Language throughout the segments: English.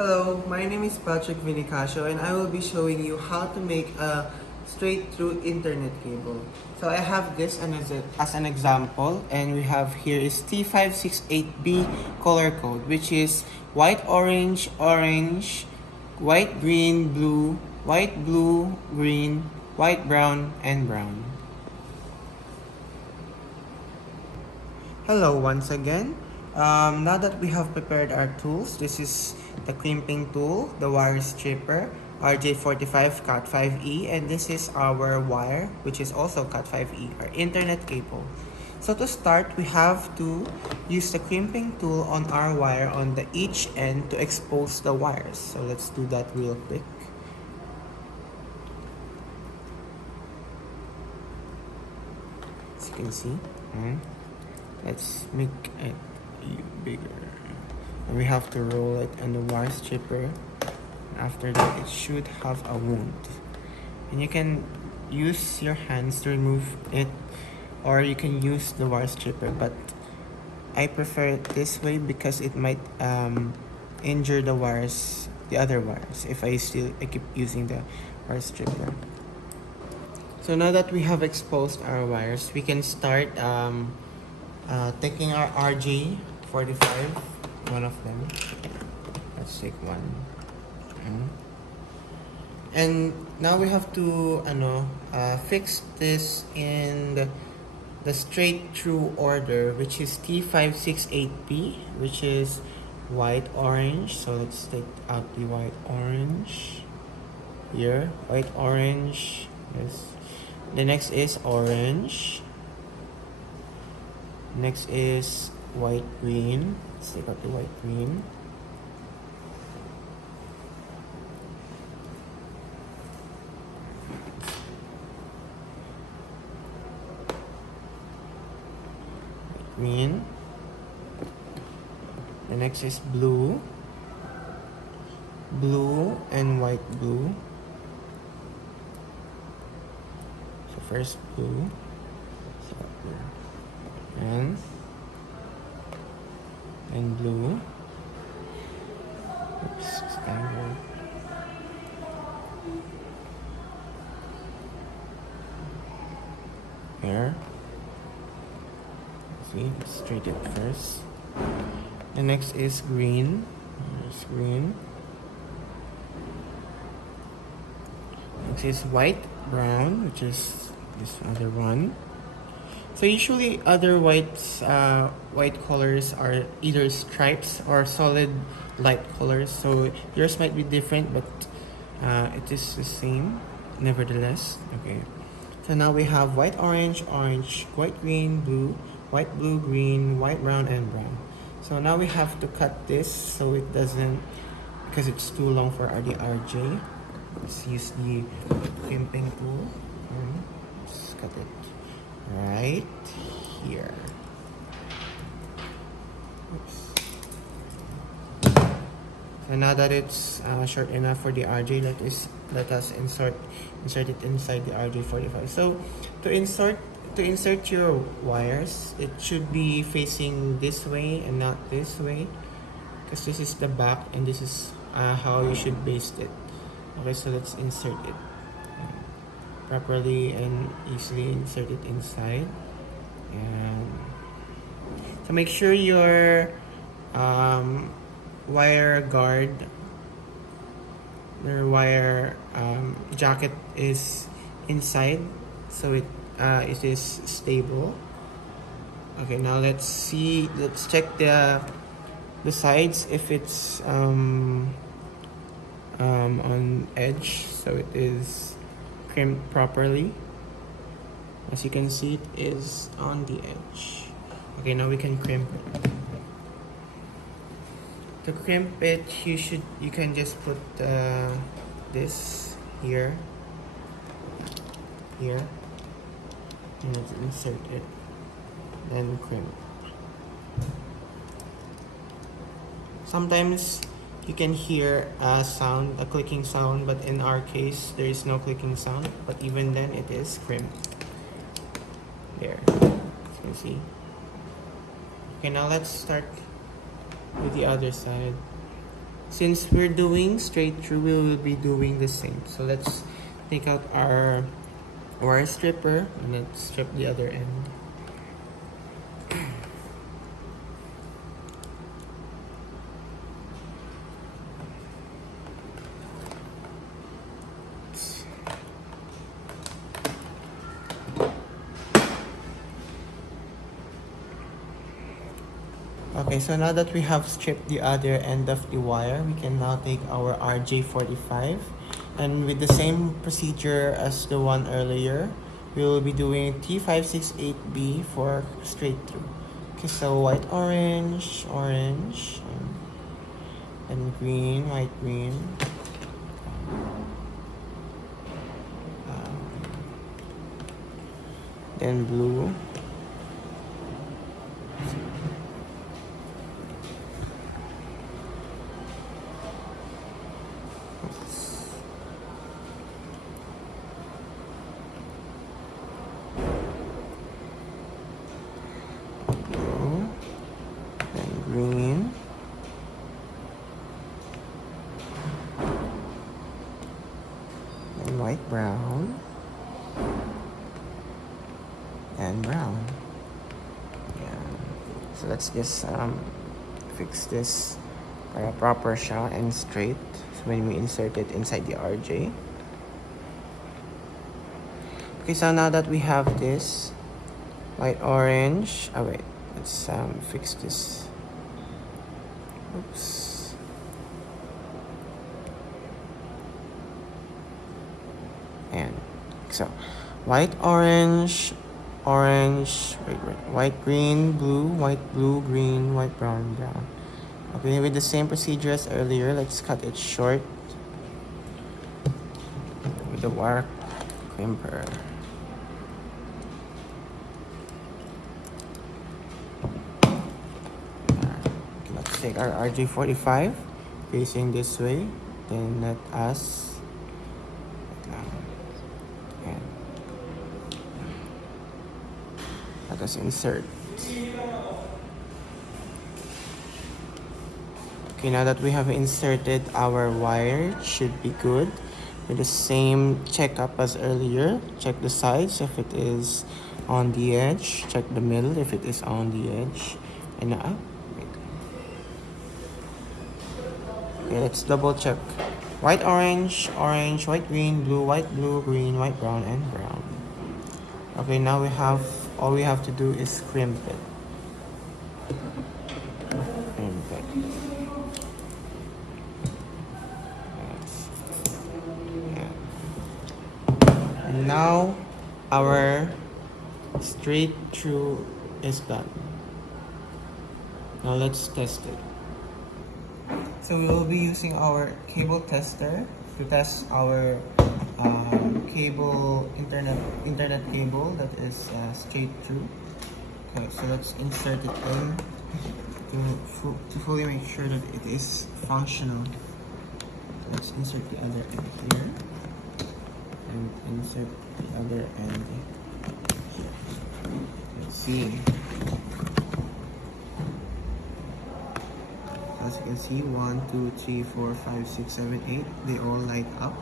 Hello, my name is Patrick NICASIO and I will be showing you how to make a straight through internet cable. So I have this as an example, and we have here is T568B color code, which is white, orange, orange, white, green, blue, white, blue, green, white, brown, and brown. Hello once again. Now that we have prepared our tools, this is the crimping tool, the wire stripper, RJ45 Cat5E, and this is our wire, which is also Cat5E, our internet cable. So to start, we have to use the crimping tool on our wire on the each end to expose the wires. So let's do that real quick. As you can see. Let's make it bigger. And we have to roll it on the wire stripper. After that, it should have a wound. And you can use your hands to remove it, or you can use the wire stripper. But I prefer it this way because it might injure the wires, the other wires, if I keep using the wire stripper. So now that we have exposed our wires, we can start taking our RJ45, one of them. Let's take one. And now we have to fix this in the straight through order, which is T568B, which is white, orange. So let's take out the white, orange here. White, orange. Yes. The next is orange. Next is white, green. Let's take out the white, green. White, green. The next is blue. Blue and white, blue. So first blue. And blue. Oops, standard. Here. See, straight it first. The next is green. Here's green. Next is white, brown, which is this other one. So usually other white colors are either stripes or solid light colors. So yours might be different, but it is the same nevertheless. Okay. So now we have white, orange, orange, white, green, blue, white, blue, green, white, brown, and brown. So now we have to cut this so it doesn't, because it's too long for the RJ. Let's use the crimping tool. Let's cut it right here. Oops. So now that it's short enough for the RJ, let us insert it inside the RJ45. So to insert your wires, it should be facing this way and not this way, because this is the back and this is how you should baste it. Okay, so let's insert it properly and easily insert it inside. And so make sure your wire guard, your wire jacket is inside, so it is stable. Okay, now let's check the sides if it's on edge, so it is crimped properly. As you can see, it is on the edge. Okay, now we can crimp it. To crimp it, you can just put this here, and let's insert it, then crimp. Sometimes you can hear a clicking sound, but in our case, there is no clicking sound. But even then, it is crimped. There, as you can see. Okay, now let's start with the other side. since we're doing straight through, we will be doing the same. So let's take out our wire stripper and let's strip the other end. Okay, so now that we have stripped the other end of the wire, we can now take our RJ45, and with the same procedure as the one earlier, we will be doing T568B for straight through. Okay, so white, orange, orange, and green, white, green. Then blue. Green, and white, brown, and brown. Yeah. So let's just fix this for a proper shot and straight. So when we insert it inside the RJ. Okay, so now that we have this white, orange. Oh wait, let's fix this. Oops. And so white, orange, orange, white, green, blue, white, blue, green, white, brown, brown. Okay, with the same procedure as earlier, let's cut it short with the wire crimper. Take our RJ45 facing this way, then let us insert. Okay, now that we have inserted our wire, it should be good. With the same checkup as earlier, check the sides if it is on the edge, check the middle if it is on the edge, and up. Okay, let's double check. White, orange, orange, white, green, blue, green, white, brown, and brown. Okay, now we have, all we have to do is crimp it. Crimp it. Yes. Yeah. And now our straight through is done. Now let's test it. So we will be using our cable tester to test our internet cable that is straight through. Okay, so let's insert it in to fully make sure that it is functional. So let's insert the other end here and insert the other end here. Let's see. As you can see, 1, 2, 3, 4, 5, 6, 7, 8, they all light up.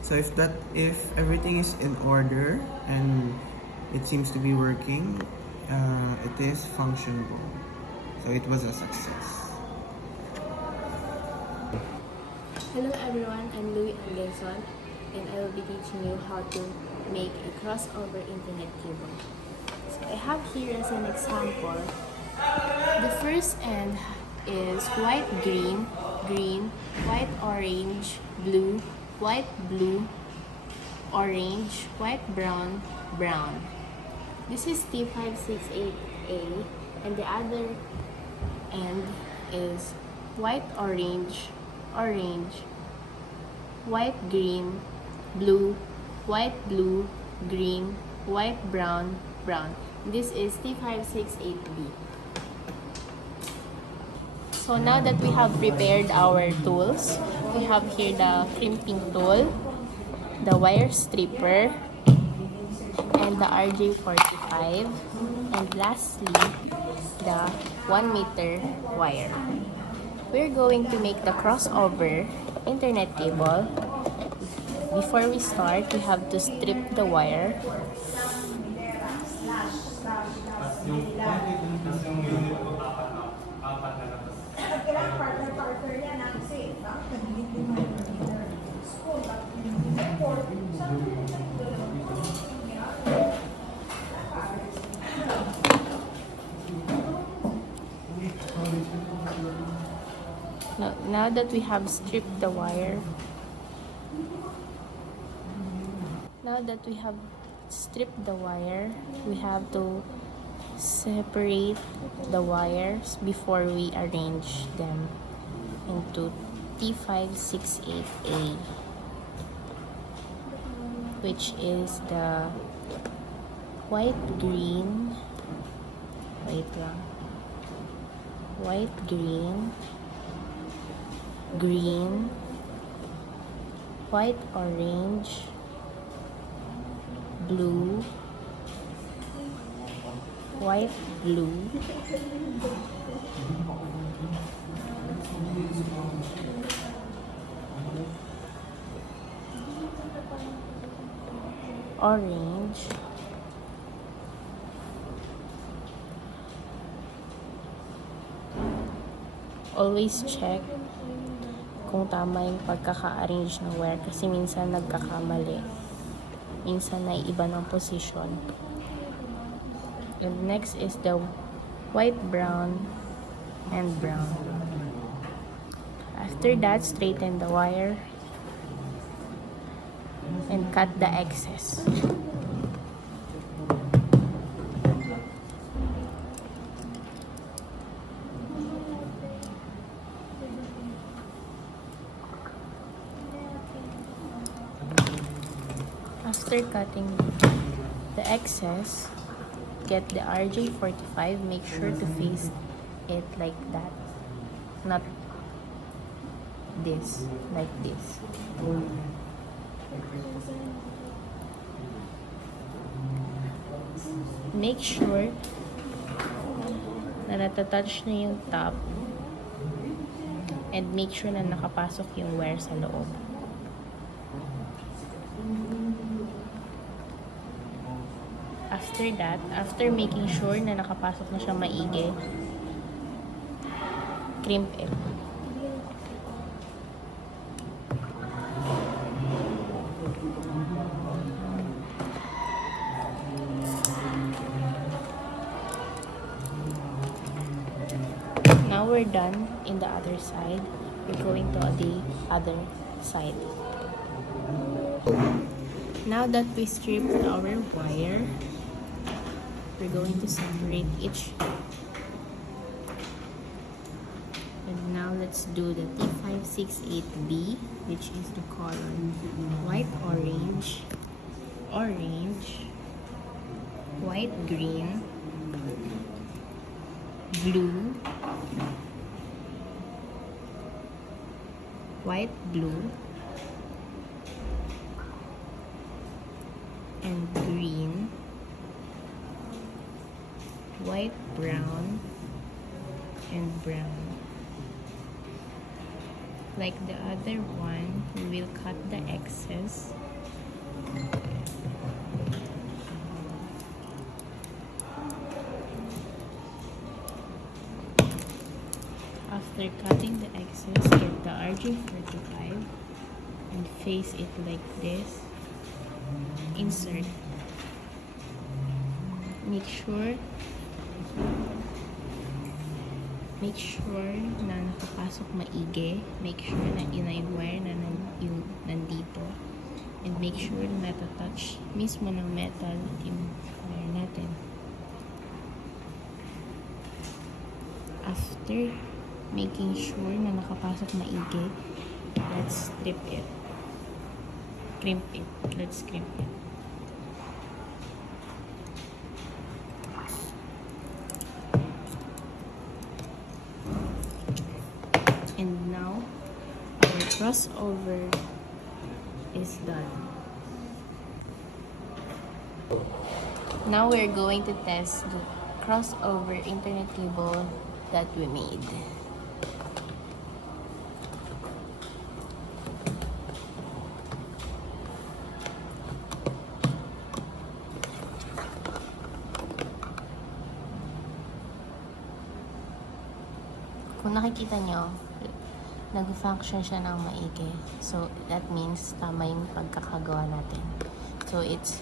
So if everything is in order and it seems to be working, it is functionable. So it was a success. Hello everyone, I'm GUANZON and I will be teaching you how to make a crossover internet cable. So I have here as an example, the first end is white, green, green, white, orange, blue, white, blue, orange, white, brown, brown. This is T568A, and the other end is white, orange, orange, white, green, blue, white, blue, green, white, brown, brown. This is T568B. So now that we have prepared our tools, we have here the crimping tool, the wire stripper, and the RJ45, and last lastly, the 1 meter wire. We're going to make the crossover internet cable. Before we start, we have to strip the wire. Now that we have stripped the wire, we have to separate the wires before we arrange them into T568A, which is the white green, green, white orange, blue, white blue, orange, always check kung tama yung pagkaka-arrange ng wire kasi minsan nagkakamali, minsan na iba ng position. And next is the white, brown, and brown. After that, straighten the wire and cut the excess. After cutting the excess, get the RJ45, make sure to face it like that, not this, like this. Make sure na natatouch na yung top and make sure na nakapasok yung wire sa loob. After that, after making sure na nakapasok na siya maigi, crimp it. Now we're done in the other side. We're going to the other side. Now that we stripped our wire, we're going to separate each. And now let's do the T568B, which is the color white orange, white green, blue, white blue, and green, white brown, and brown. Like the other one, we will cut the excess. After cutting the excess, get the RJ45 and face it like this. Insert. Make sure na nakapasok maigi. Make sure na yung wire na yung nandito. And make sure na natatouch mismo ng metal yung wire natin. After making sure na nakapasok maigi, let's strip it. Crimp it. Let's crimp it. And now, our crossover is done. Now we're going to test crossover internet cable that we made. Kung nakikita nyo, nag-function siya ng maigi. So, that means tama yung pagkakagawa natin. So, it's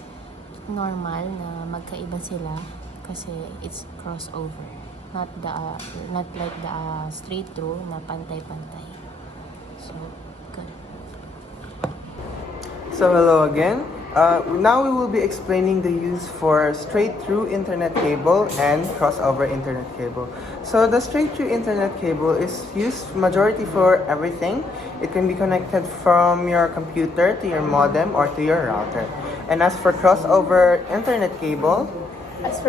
normal na magkaiba sila kasi it's crossover. Not like the straight through na pantay-pantay. So, good. So hello again. Now we will be explaining the use for straight-through internet cable and crossover internet cable. So the straight-through internet cable is used majority for everything. It can be connected from your computer to your modem or to your router. And as for crossover internet cable, is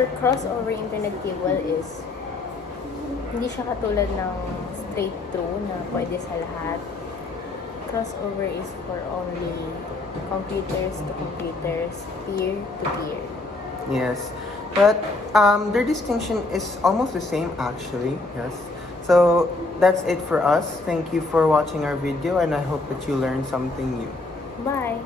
hindi siya katulad ng straight through na pwede sa lahat. Crossover is for only computers to computers, peer to peer. yes, but their distinction is almost the same actually. Yes. So that's it for us. Thank you for watching our video, and I hope that you learned something new. Bye!